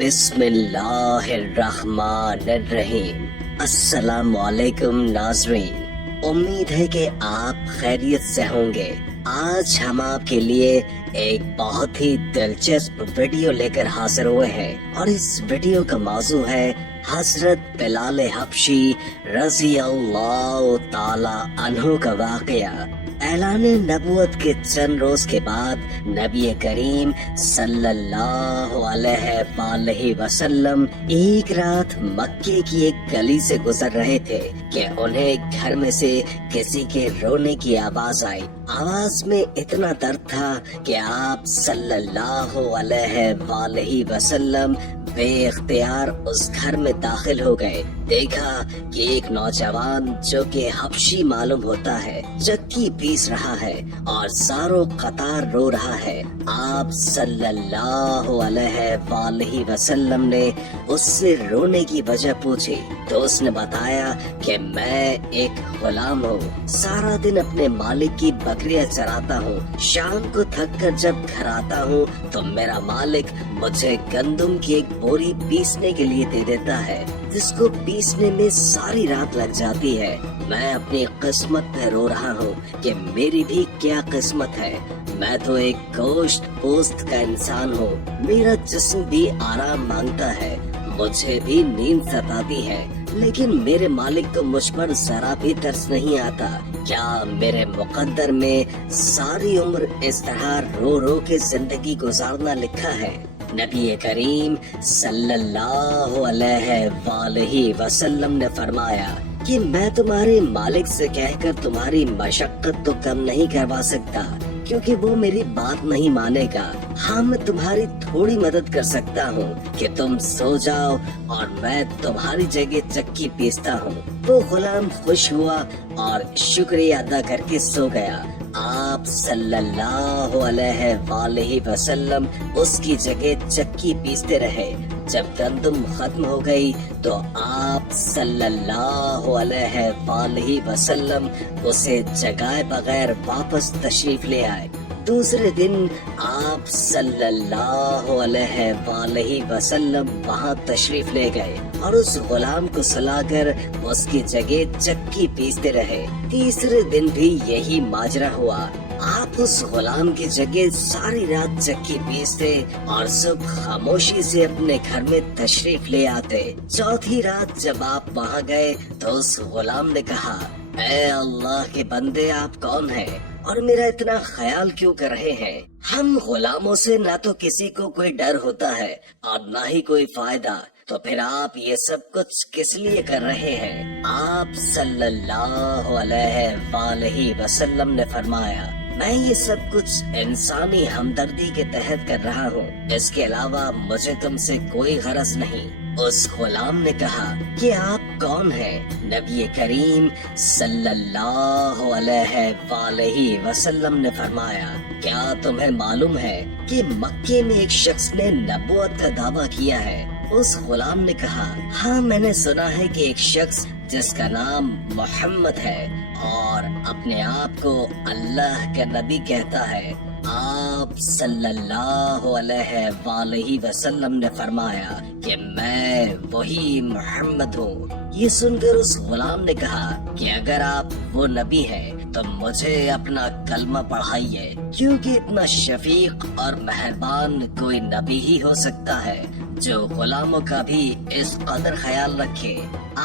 بسم اللہ الرحمن الرحیم۔ السلام علیکم ناظرین، امید ہے کہ آپ خیریت سے ہوں گے۔ آج ہم آپ کے لیے ایک بہت ہی دلچسپ ویڈیو لے کر حاضر ہوئے ہیں، اور اس ویڈیو کا موضوع ہے حضرت بلال حبشی رضی اللہ تعالی عنہ کا واقعہ۔ اعلان نبوت کے چند روز کے بعد نبی کریم صلی اللہ علیہ وآلہ وسلم ایک رات مکے کی ایک گلی سے گزر رہے تھے کہ انہیں گھر میں سے کسی کے رونے کی آواز آئی۔ آواز میں اتنا درد تھا کہ آپ صلی اللہ علیہ وآلہ وسلم بے اختیار اس گھر میں داخل ہو گئے۔ دیکھا کہ ایک نوجوان جو کہ حبشی معلوم ہوتا ہے چکی پیس رہا ہے اور زاروں قطار رو رہا ہے۔ آپ صلی اللہ علیہ وآلہ وسلم نے اس سے رونے کی وجہ پوچھی تو اس نے بتایا کہ میں ایک غلام ہوں، سارا دن اپنے مالک کی بکریاں چراتا ہوں، شام کو تھک کر جب گھر آتا ہوں تو میرا مالک مجھے گندم کی ایک بوری پیسنے کے لیے دے دیتا ہے، جس کو پیسنے میں ساری رات لگ جاتی ہے۔ میں اپنی قسمت پہ رو رہا ہوں کہ میری بھی کیا قسمت ہے۔ میں تو ایک گوشت پوست کا انسان ہوں، میرا جسم بھی آرام مانگتا ہے، مجھے بھی نیند ستاتی ہے، لیکن میرے مالک کو مجھ پر ذرا بھی ترس نہیں آتا۔ کیا میرے مقدر میں ساری عمر اس طرح رو رو کے زندگی گزارنا لکھا ہے؟ نبی کریم صلی اللہ علیہ وآلہ وسلم نے فرمایا کہ میں تمہارے مالک سے کہہ کر تمہاری مشقت تو کم نہیں کروا سکتا، کیونکہ وہ میری بات نہیں مانے گا۔ ہاں، میں تمہاری تھوڑی مدد کر سکتا ہوں کہ تم سو جاؤ اور میں تمہاری جگہ چکی پیستا ہوں۔ وہ غلام خوش ہوا اور شکریہ ادا کر کے سو گیا۔ آپ صلی اللہ علیہ وآلہ وسلم اس کی جگہ چکی پیستے رہے۔ جب گندم ختم ہو گئی تو آپ صلی اللہ علیہ وآلہ وسلم اسے جگائے بغیر واپس تشریف لے آئے۔ دوسرے دن آپ صلی اللہ علیہ وآلہ وسلم وہاں تشریف لے گئے اور اس غلام کو سلا کر اس کی جگہ چکی پیستے رہے۔ تیسرے دن بھی یہی ماجرا ہوا۔ آپ اس غلام کی جگہ ساری رات چکی پیستے اور صبح خاموشی سے اپنے گھر میں تشریف لے آتے۔ چوتھی رات جب آپ وہاں گئے تو اس غلام نے کہا، اے اللہ کے بندے، آپ کون ہیں اور میرا اتنا خیال کیوں کر رہے ہیں؟ ہم غلاموں سے نہ تو کسی کو کوئی ڈر ہوتا ہے اور نہ ہی کوئی فائدہ، تو پھر آپ یہ سب کچھ کس لیے کر رہے ہیں؟ آپ صلی اللہ علیہ وآلہ وسلم نے فرمایا، میں یہ سب کچھ انسانی ہمدردی کے تحت کر رہا ہوں، اس کے علاوہ مجھے تم سے کوئی غرض نہیں۔ اس غلام نے کہا کہ آپ کون ہیں؟ نبی کریم صلی اللہ علیہ وآلہ وسلم نے فرمایا، کیا تمہیں معلوم ہے کہ مکے میں ایک شخص نے نبوت کا دعویٰ کیا ہے؟ اس غلام نے کہا، ہاں، میں نے سنا ہے کہ ایک شخص جس کا نام محمد ہے اور اپنے آپ کو اللہ کا نبی کہتا ہے۔ آپ صلی اللہ علیہ وآلہ وسلم نے فرمایا کہ میں وہی محمد ہوں۔ یہ سن کر اس غلام نے کہا کہ اگر آپ وہ نبی ہیں تو مجھے اپنا کلمہ پڑھائیے، کیونکہ اتنا شفیق اور مہربان کوئی نبی ہی ہو سکتا ہے جو غلاموں کا بھی اس قدر خیال رکھے۔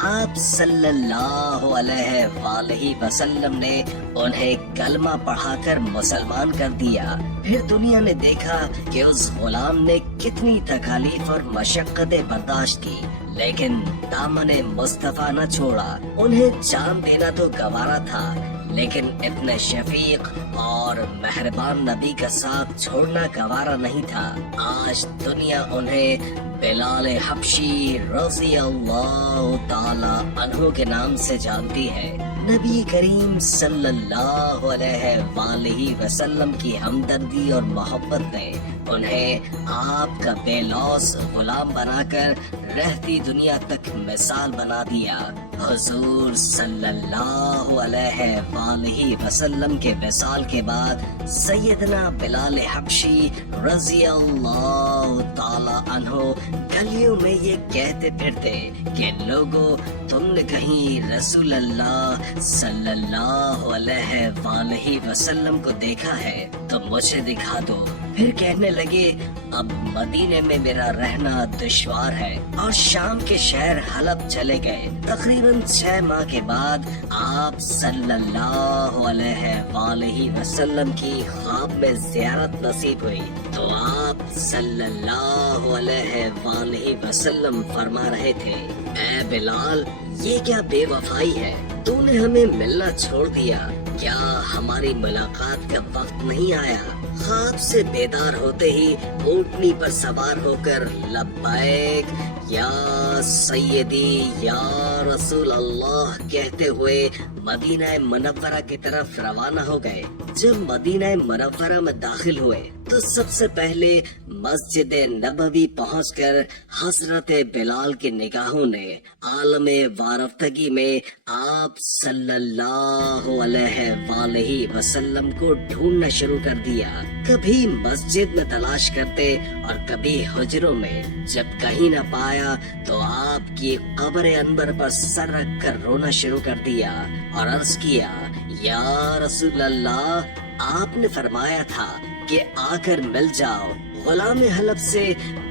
آپ صلی اللہ علیہ وآلہ وسلم نے انہیں کلمہ پڑھا کر مسلمان کر دیا۔ پھر دنیا نے دیکھا کہ اس غلام نے کتنی تکالیف اور مشقتیں برداشت کی، لیکن دامن مصطفیٰ نہ چھوڑا۔ انہیں جان دینا تو گوارا تھا، لیکن اتنے شفیق اور مہربان نبی کا ساتھ چھوڑنا گوارا نہیں تھا۔ آج دنیا انہیں بلال حبشی رضی اللہ تعالی عنہ کے نام سے جانتی ہے۔ नबी करीम सल्लल्लाहु अलैहि वसल्लम की हमदर्दी और मोहब्बत ने उन्हें आपका बेलौस गुलाम बनाकर रहती दुनिया तक मिसाल बना दिया। हुजूर सल्लल्लाहु अलैहि वसल्लम के विसाल के बाद सैयदना बिलाल हबशी रज़ी अल्लाह ताला अन्हो गलियों में ये कहते फिरते कि लोगों, तुमने कहीं रसूल अल्लाह सल्लल्लाहु अलैहि वसल्लम को देखा है तो मुझे दिखा दो। फिर कहने लगे, अब मदीने में मेरा रहना दुश्वार है, और शाम के शहर हलब चले गए। तकरीबन 6 माह के बाद आप सल्लल्लाहु अलैहि वसल्लम की ख्वाब में ज़ियारत नसीब हुई तो आप सल्लल्लाहु अलैहि वसल्लम फरमा रहे थे, ऐ बिलाल, ये क्या बेवफाई है, तूने हमें मिलना छोड़ दिया, क्या हमारी मुलाकात का वक्त नहीं आया? ख्वाब से बेदार होते ही ऊँटनी पर सवार होकर लब्बैक या सैयदी या रसूल अल्लाह कहते हुए मदीना मुनव्वरा की तरफ रवाना हो गए। जब मदीना मुनव्वरा में दाखिल हुए तो सबसे पहले मस्जिद नबवी पहुंचकर हजरत बिलाल की निगाहों ने आलमे वारफ्तगी में आप सल्लल्लाहु अलैहि वसल्लम को ढूंढना शुरू कर दिया। कभी मस्जिद में तलाश करते और कभी हुजरों में। जब कहीं न पाया तो आपकी कब्र अनवर पर सर रख कर रोना शुरू कर दिया और अर्ज किया, या रसूल अल्लाह, आपने फरमाया था कि आकर मिल जाओ। गुलाम हलब से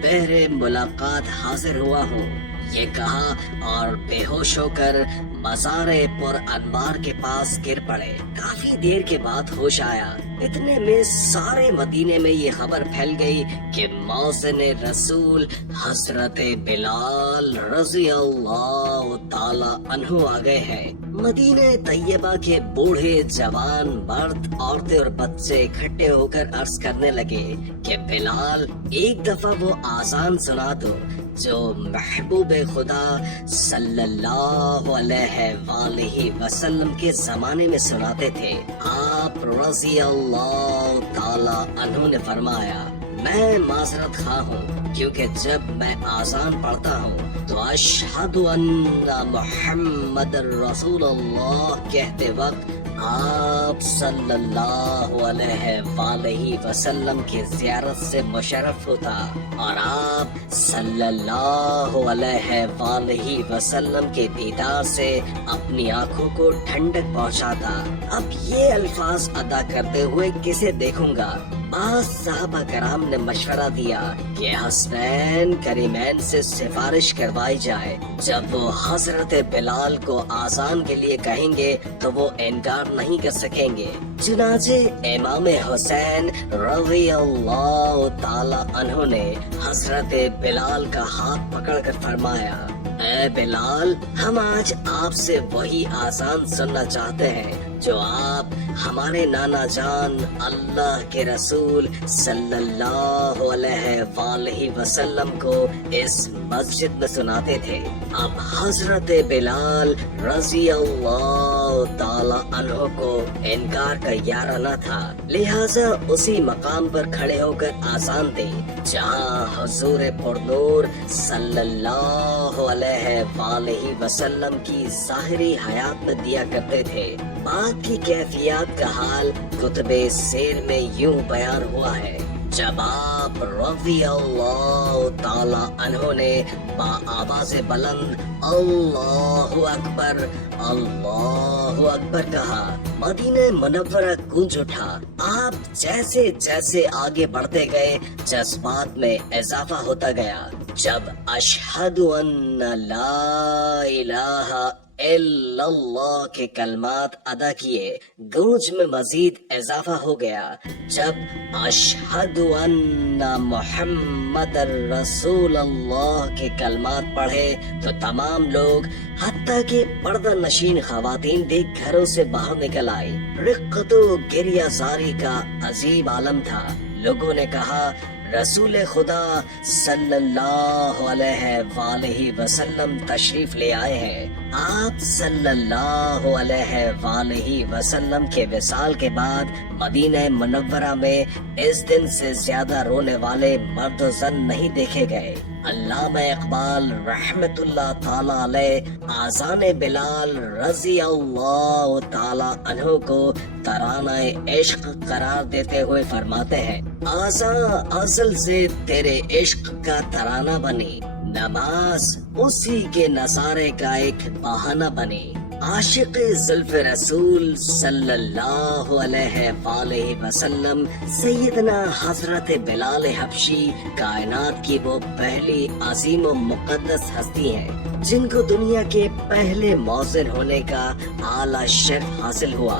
बहरे मुलाकात हाजिर हुआ हूँ, ये कहा और बेहोश होकर मज़ारे पुर अनवार के पास गिर पड़े। काफी देर के बाद होश आया। इतने में सारे मदीने में ये खबर फैल गई कि मौज़िन रसूल हजरत बिलाल रज़ी अल्लाह ताला अन्हु आ गए हैं। मदीने तैयबा के बूढ़े जवान मर्द औरतें और बच्चे इकट्ठे होकर अर्ज करने लगे कि बिलाल, एक दफा वो आजान सुना दो जो महबूब खुदा सल्लल्लाहु अलैहि वसल्लम के जमाने में सुनाते थे। आप रज़ी अल्लाह ताला अन्हु ने फरमाया, मैं माजरत खा हूँ क्योंकि जब मैं आजान पढ़ता हूँ तो अशहदु अन्ना मुहम्मदर रसूलुल्लाह कहते वक्त आप सल्लल्लाहु अलैहि वसल्लम की ज़ियारत से मुशर्रफ होता और आप सल्लल्लाहु अलैहि वसल्लम के दीदार से अपनी आंखों को ठंडक पहुंचाता। अब ये अल्फाज अदा करते हुए किसे देखूंगा? बास साहबा कराम ने मशवरा दिया कि हसनैन करीमैन से सिफारिश करवाई जाए। जब वो हजरत बिलाल को आजान के लिए कहेंगे तो वो इनकार नहीं कर सकेंगे। चुनाचे इमाम हुसैन रज़ी अल्लाह ताला अन्हु ने हजरत बिलाल का हाथ पकड़कर फरमाया, ऐ बिलाल, हम आज आपसे वही आजान सुनना चाहते हैं जो आप हमारे नाना जान अल्लाह के रसूल सल्लल्लाहु अलैहि वसल्लम को इस मस्जिद में सुनाते थे। अब हजरत बिलाल रज़ी अल्लाह ताला अन्हु को इनकार का यारा न था, लिहाजा उसी मकाम पर खड़े होकर आजान दी जहाँ हुजूर पुरनूर सल्लल्लाहु अलैहि वसल्लम की ज़ाहिरी हयात में दिया करते थे। बात की कैफियत का हाल कुतुबे सीर में यूं बयान हुआ है, जब आप रज़ी अल्लाह ताला अन्हु ने आवाज़ बुलंद अल्लाहु अकबर कहा, मदीने मुनव्वरा गूंज उठा। आप जैसे जैसे आगे बढ़ते गए जज्बात में इजाफा होता गया। जब अशहदु अन्ना ला इलाहा इल्लल्लाह के कलमात अदा किए, गूंज में मजीद इजाफा हो गया। जब अशहदु अन्ना मुहम्मदर रसूलुल्लाह के कलमात पढ़े तो तमाम लोग हत्ता कि पर्दा नशीन खवातीन भी घरों से बाहर निकल आई। रिक्कतो गिरिया जारी का अजीब आलम था। लोगों ने कहा, रसूल खुदा सल्लल्लाहु अलैहि वालैहि वसल्लम तशरीफ ले आए हैं। आप सल्लल्लाहु अलैहि वालैहि वसल्लम के विसाल के बाद मदीना मुनव्वरा में इस दिन से ज्यादा रोने वाले मर्द और जन नहीं देखे गए। अल्लामा इकबाल रहमतुल्लाह ताला अलैह आज़ान बिलाल रज़ी अल्लाह ताला अन्हु को तराना इश्क करार देते हुए फरमाते हैं, आज़ा अज़ल से तेरे इश्क का तराना बनी, नमाज उसी के नज़ारे का एक बहाना बनी। आशिक़ ज़ुल्फ़ रसूल सल्लल्लाहु अलैहि वसल्लम सैयदना हज़रत बिलाल हबशी कायनात की वो पहली अजीम व मुक़द्दस हस्ती हैं जिनको दुनिया के पहले मौज़िन होने का आला शर्फ हासिल हुआ।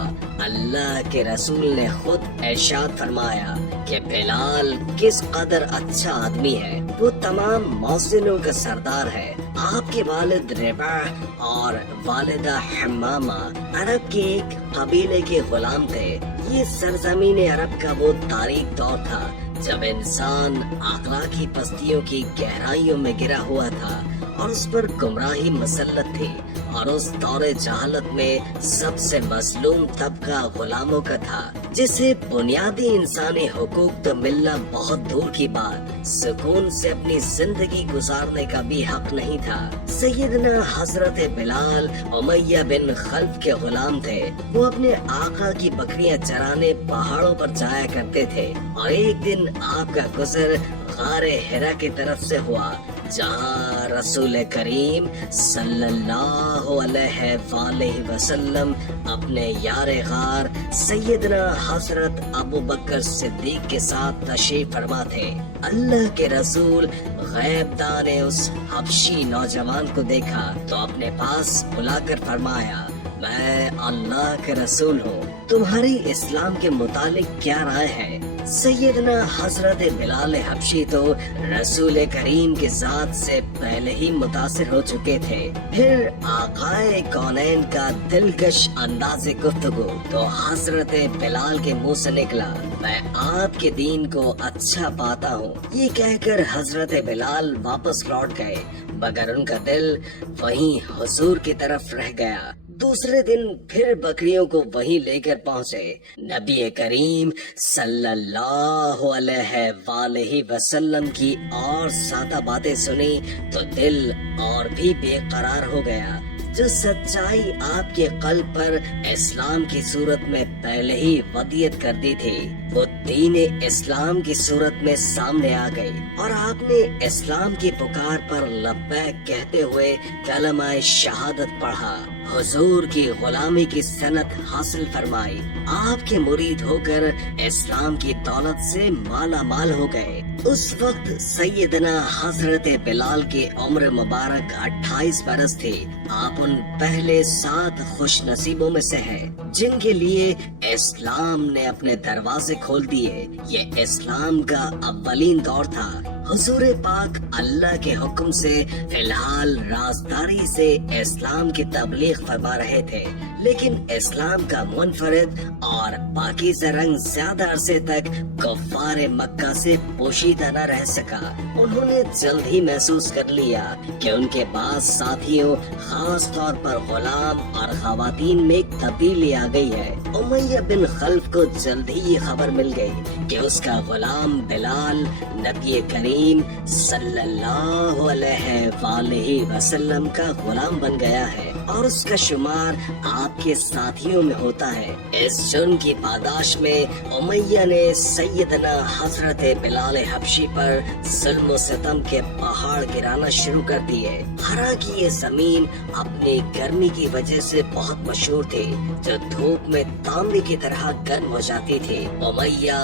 अल्लाह के रसूल ने खुद इरशाद फरमाया कि बिलाल किस कदर अच्छा आदमी है, वो तमाम मौज़िनों का सरदार है। आपके वालिद रिबाह और वालिदा हम्मामा अरब के एक कबीले के गुलाम थे। ये सरजमीन अरब का वो तारीख दौर था जब इंसान अखलाकी पस्तियों की गहराइयों में गिरा हुआ था और उस पर गुमराही मुसल्लत थी, और उस दौरे जहालत में सबसे मजलूम तबका गुलामों का था, जिसे बुनियादी इंसानी हुकूक तो मिलना बहुत दूर की बात, सुकून से अपनी जिंदगी गुजारने का भी हक नहीं था। सैयदना हजरत बिलाल उमैया बिन खल्फ के गुलाम थे। वो अपने आका की बकरियां चराने पहाड़ों पर जाया करते थे, और एक दिन आपका गुजर गारे हिरा की तरफ से हुआ, जहाँ रसूल करीम सल्लल्लाहु अलैहि वसल्लम अपने यारे गार सैयदना हजरत अबू बकर सिद्दीक के साथ तशरीफ फरमा थे। अल्लाह के रसूल गैबदान ने उस हबशी नौजवान को देखा तो अपने पास बुलाकर फरमाया, मैं अल्लाह के रसूल हूँ, तुम्हारी इस्लाम के मुतालिक क्या राय है? सैयदना हजरत बिलाल हबशी तो रसूल करीम के जात से पहले ही मुतासिर हो चुके थे। फिर आकाए कौनैन का दिलकश अंदाज़े गुफ्तगू तो हजरत बिलाल के मुंह से निकला, मैं आपके दीन को अच्छा पाता हूँ। ये कहकर हजरत बिलाल वापस लौट गए, मगर उनका दिल वहीं हुजूर की तरफ रह गया। दूसरे दिन फिर बकरियों को वहीं लेकर पहुँचे। नबी करीम सल्लल्लाहु अलैहि वसल्लम की और सादा बातें सुनी तो दिल और भी बेकरार हो गया। जो सच्चाई आपके कल्ब पर इस्लाम की सूरत में पहले ही वदियत कर दी थी, वो दीन इस्लाम की सूरत में सामने आ गई, और आपने इस्लाम की पुकार पर लब्बैक कहते हुए कलमा शहादत पढ़ा, हुजूर की गुलामी की सनत हासिल फरमाई, आपके मुरीद होकर इस्लाम की दौलत से माला माल हो गए। उस वक्त सैयदना हजरत बिलाल की उम्र मुबारक 28 बरस थी। आप उन पहले 7 खुश नसीबों में से हैं जिनके लिए इस्लाम ने अपने दरवाजे खोल दिए। ये इस्लाम का अव्वलीन दौर था। हुजूर पाक अल्लाह के हुक्म से फिलहाल राजदारी से इस्लाम की तबलीग फरमा रहे थे, लेकिन इस्लाम का मुनफरिद और पाकीज़ा रंग ज्यादा अरसे तक कुफ्फार मक्का से पोशीदा न रह सका। उन्होंने जल्द ही महसूस कर लिया कि उनके बाद साथियों, खास तौर पर गुलाम और खवातीन में एक तब्दीली आ गई है। उमैया बिन खल्फ को जल्द ही ये खबर मिल गई कि उसका गुलाम बिलाल नबी करीम सल्लल्लाहु अलैहि वसल्लम का गुलाम बन गया है और उसका शुमार आपके साथियों में होता है। इस जुर्म की पादाश में उमैया ने सैयदना हजरत बिलाल हबशी पर जुल्म व सितम के पहाड़ गिराना शुरू कर दिए। हरा की ये जमीन अपनी गर्मी की वजह से बहुत मशहूर थी, जो धूप में तांबे की तरह गर्म हो जाती थी। उमैया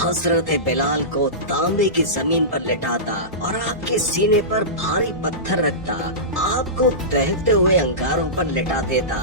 हजरत बिलाल को तांबे की जमीन पर लिटाता और आपके सीने पर भारी पत्थर रखता, आपको दहकते हुए अंगारों पर लिटा देता।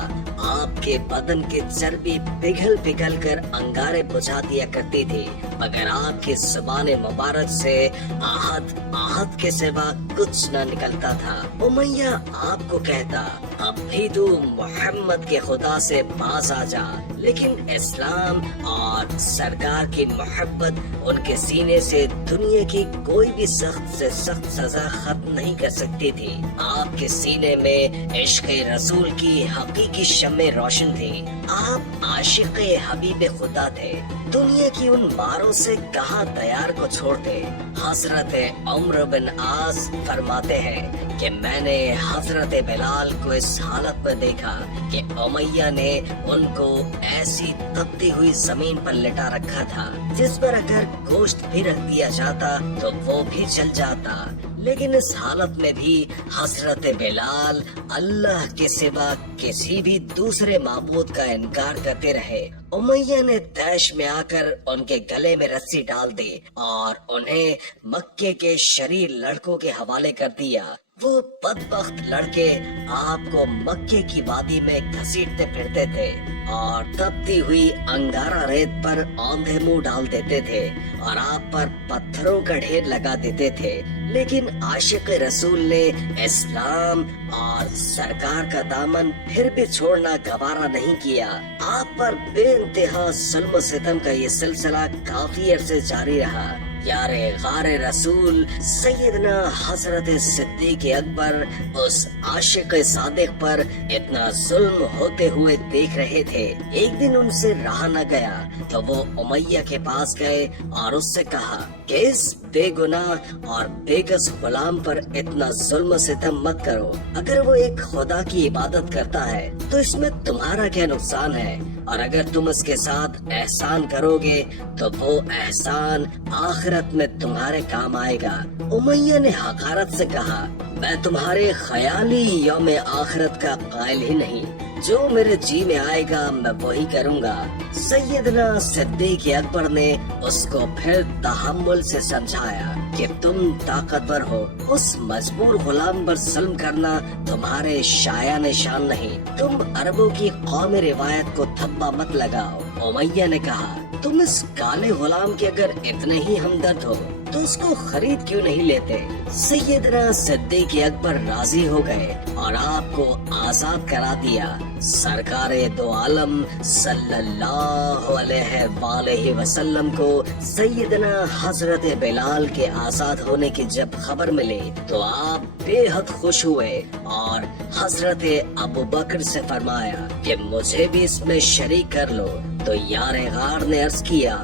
आपके बदन की चर्बी पिघल पिघल कर अंगारे बुझा दिया करती थी, मगर आपकी ज़ुबान मुबारक से आहत आहत के सिवा कुछ न निकलता था। उमैया आपको कहता, अब भी तू मोहम्मद के खुदा से पास आ जा, लेकिन इस्लाम और सरकार की मोहब्बत उनके सीने से दुनिया की कोई भी सख्त से सख्त सजा खत्म नहीं कर सकती थी। आपके सीने में इश्क़ रसूल की हकीकी शम्मे रोशन थी। आप आशिक़ हबीब खुदा थे। दुनिया की उन मारों से कहाँ तैयार को छोड़ते। हजरत उमर बिन आस फरमाते हैं कि मैंने हजरत बिलाल को इस हालत में देखा कि उमैया ने उनको ऐसी तपती हुई जमीन पर लिटा रखा था जिस पर अगर गोश्त भी रख दिया जाता तो वो भी जल जाता। लेकिन इस हालत में भी हजरत बिलाल अल्लाह के सिवा किसी भी दूसरे माबूद का इनकार करते रहे। उमैया ने तैश में आकर उनके गले में रस्सी डाल दी और उन्हें मक्के के शरीर लड़कों के हवाले कर दिया। वो बदबख्त लड़के आपको मक्के की वादी में घसीटते फिरते थे और तपती हुई अंगारा रेत पर औंधे मुंह डाल देते थे और आप पर पत्थरों का ढेर लगा देते थे। लेकिन आशिक रसूल ने इस्लाम और सरकार का दामन फिर भी छोड़ना गवारा नहीं किया। आप पर बेइंतहा जुल्म सितम का ये सिलसिला काफी अरसे जारी रहा। यारे गारे रसूल सैयदना हजरत सिद्दीक अकबर उस आशिक सादिक पर इतना जुल्म होते हुए देख रहे थे। एक दिन उनसे रहा न गया तो वो उमैया के पास गए और उससे कहा कि इस बेगुनाह और बेकस गुलाम पर इतना जुल्म सितम मत करो। अगर वो एक खुदा की इबादत करता है तो इसमें तुम्हारा क्या नुकसान है, और अगर तुम इसके साथ एहसान करोगे तो वो एहसान आखिरत में तुम्हारे काम आएगा। उमैया ने हकारत से कहा, मैं तुम्हारे ख्याली यौम आखिरत का कायल ही नहीं, जो मेरे जी में आएगा मैं वही करूँगा। सैयदना सिद्दीक अकबर ने उसको फिर तहम्मुल से समझाया कि तुम ताकतवर हो, उस मजबूर गुलाम पर जुल्म करना तुम्हारे शाया निशान नहीं। तुम अरबों की कौमी रिवायत को थप्पा मत लगाओ। उमैया ने कहा, तुम इस काले गुलाम के अगर इतने ही हमदर्द हो तो उसको खरीद क्यों नहीं लेते। सैयदना सिद्दीक अकबर राजी हो गए और आपको आजाद करा दिया। सरकार दो आलम सल्लल्लाहु अलैहि वसल्लम को सैयदना हजरत बिलाल के आजाद होने की जब खबर मिली तो आप बेहद खुश हुए और हजरत अबू बकर से फरमाया कि मुझे भी इसमें शरीक कर लो। तो यार गार ने अर्ज किया,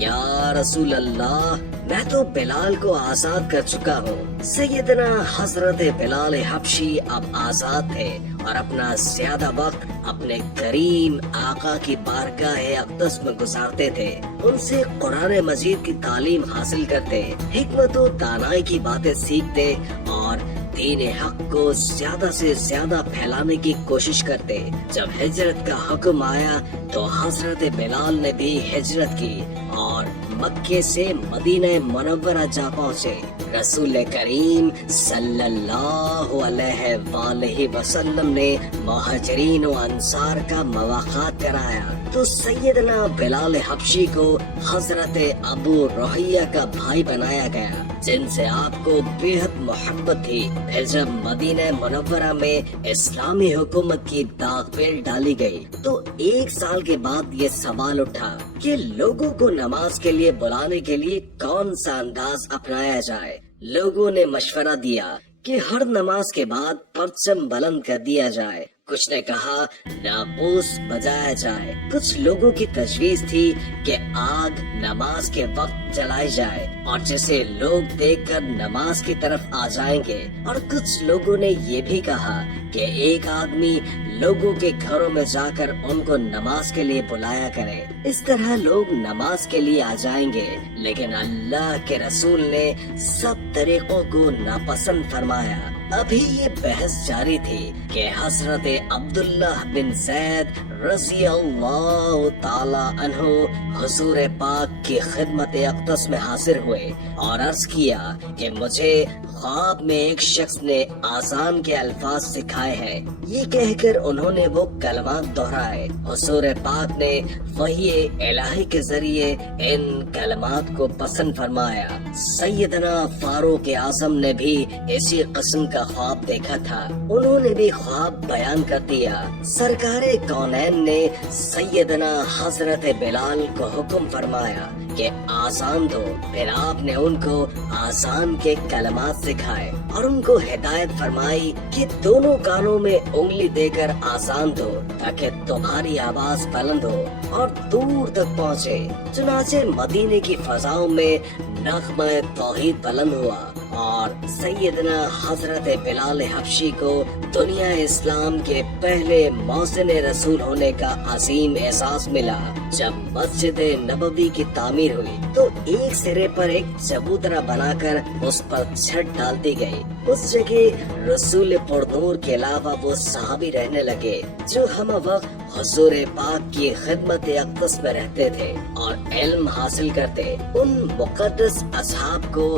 या रसूल अल्लाह, मैं तो बिलाल को आजाद कर चुका हूँ। सैयदना हजरत बिलाल हबशी अब आजाद थे और अपना ज्यादा वक्त अपने करीम आका की बारगाह अक़दस में गुजारते थे। उनसे कुरान मजीद की तालीम हासिल करते, हिकमत और दानाई की बातें सीखते और दीन हक को ज्यादा से ज्यादा फैलाने की कोशिश करते। जब हिजरत का हुक्म आया तो हजरत बिलाल ने भी हिजरत की और मक्के से मदीना मुनव्वरा जा पहुँचे। रसूल करीम सल्लल्लाहु अलैहि वसल्लम ने मुहाजिरीन और अंसार का मुलाकात कराया तो सैयदना बिलाल हबशी को हजरत अबू रोहिया का भाई बनाया गया, जिनसे आपको बेहद मोहब्बत थी। फिर जब मदीना मुनव्वरा में इस्लामी हुकूमत की दागपेल डाली गई तो एक साल के बाद ये सवाल उठा कि लोगों को नमाज के लिए बुलाने के लिए कौन सा अंदाज अपनाया जाए। लोगों ने मशवरा दिया कि हर नमाज के बाद परचम बुलंद कर दिया जाए। कुछ ने कहा नापूस बजाया जाए। कुछ लोगों की तजवीज थी कि आग नमाज के वक्त जलाई जाए और जिसे लोग देखकर नमाज की तरफ आ जाएंगे। और कुछ लोगों ने ये भी कहा कि एक आदमी लोगों के घरों में जाकर उनको नमाज के लिए बुलाया करे, इस तरह लोग नमाज के लिए आ जाएंगे। लेकिन अल्लाह के रसूल ने सब तरीकों को नापसंद फरमाया। अभी ये बहस जारी थी कि हजरत अब्दुल्लाह बिन ज़ैद रज़ियल्लाहु ताला अन्हु हुजूर पाक की खिदमत अक़दस में हाजिर हुए और अर्ज किया कि मुझे ख्वाब में एक शख्स ने आज़ान के अल्फाज सिखाए हैं। ये कहकर उन्होंने वो कलमात दोहराए। हुजूर पाक ने वही इलाही के जरिए इन कलमात को पसंद फरमाया। सैयदना फारूक आज़म ने भी इसी किस्म का ख्वाब देखा था। उन्होंने भी ख्वाब बयान कर दिया। सरकारे कौनैन ने सैयदना हजरत बिलाल को हुक्म फरमाया कि आज़ान दो। फिर आपने उनको आज़ान के कलमात सिखाए और उनको हिदायत फरमाई कि दोनों कानों में उंगली देकर आज़ान दो ताकि तुम्हारी आवाज बुलंद हो और दूर तक पहुँचे। चुनाचे मदीने की फजाओं में नग़्मा तौहीद बुलंद हुआ और सैयदना हजरत बिलाल हबशी को दुनिया इस्लाम के पहले मौज़िन रसूल होने का अजीम एहसास मिला। जब मस्जिद नबवी की तामीर हुई तो एक सिरे पर एक चबूतरा बनाकर उस पर छत डाल दी गई। उस जगह रसूल पुरनूर के अलावा वो सहाबी रहने लगे जो हम वक्त हुजूर पाक की खिदमत अक़दस में रहते थे और इल्म हासिल करते। उन मुक़द्दस असहाब को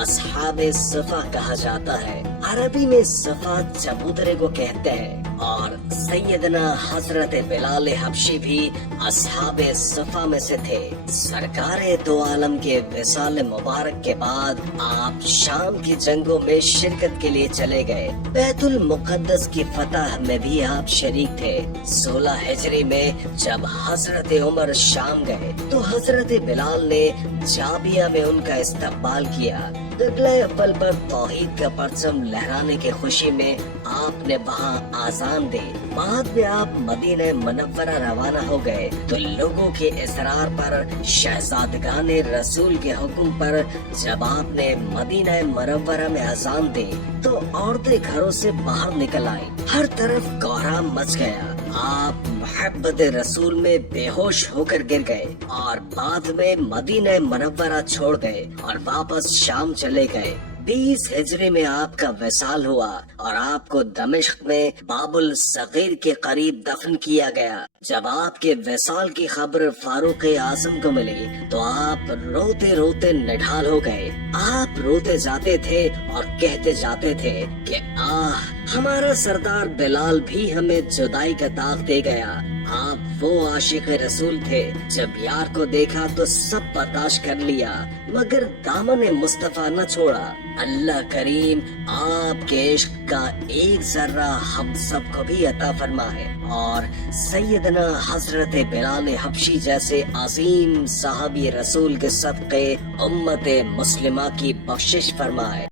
असहाबे सफ़ा कहा जाता है। अरबी में सफ़ा चबूतरे को कहते हैं और सैयदना हजरत बिलाल हबशी भी असहाबे सफ़ा में से थे। सरकारे दो आलम के विसाल मुबारक के बाद आप शाम की जंगों में शिरकत के लिए चले गए। बैतुल मुक़द्दस की फतह में भी आप शरीक थे। 16 हिजरी में जब हजरत उमर शाम गए तो हजरत बिलाल ने जाबिया में उनका इस्तकबाल किया। क़िबला अव्वल पर तौहीद का परचम लहराने की खुशी में आपने वहाँ आज़ान दी। बाद में आप मदीना मुनव्वरा रवाना हो गए तो लोगों के इसरार पर शहजादगान रसूल के हुक्म पर जब आपने मदीना मुनव्वरा में आज़ान दी तो औरतें घरों से बाहर निकल आई। हर तरफ कोहराम मच गया। आप मोहब्बत रसूल में बेहोश होकर गिर गए और बाद में मदीना मुनव्वरा छोड़ गए और वापस शाम चले गए। 20 हिजरी में आपका विसाल हुआ और आपको दमिश्क में बाबुल सगीर के करीब दफन किया गया। जब आपके विसाल की खबर फारूक आज़म को मिली तो आप रोते रोते निढाल हो गए। आप रोते जाते थे और कहते जाते थे कि हमारा सरदार बिलाल भी हमें जुदाई का दाग दे गया। आप वो आशिक रसूल थे, जब यार को देखा तो सब बर्दाश्त कर लिया मगर दामन मुस्तफा न छोड़ा। अल्लाह करीम आपके इश्क का एक जर्रा हम सब को भी अता फरमाए और सैयदना हजरत बिलाल हबशी जैसे अजीम साहबी रसूल के सदक़े उम्मत मुस्लिमा की बख्शिश फरमाए।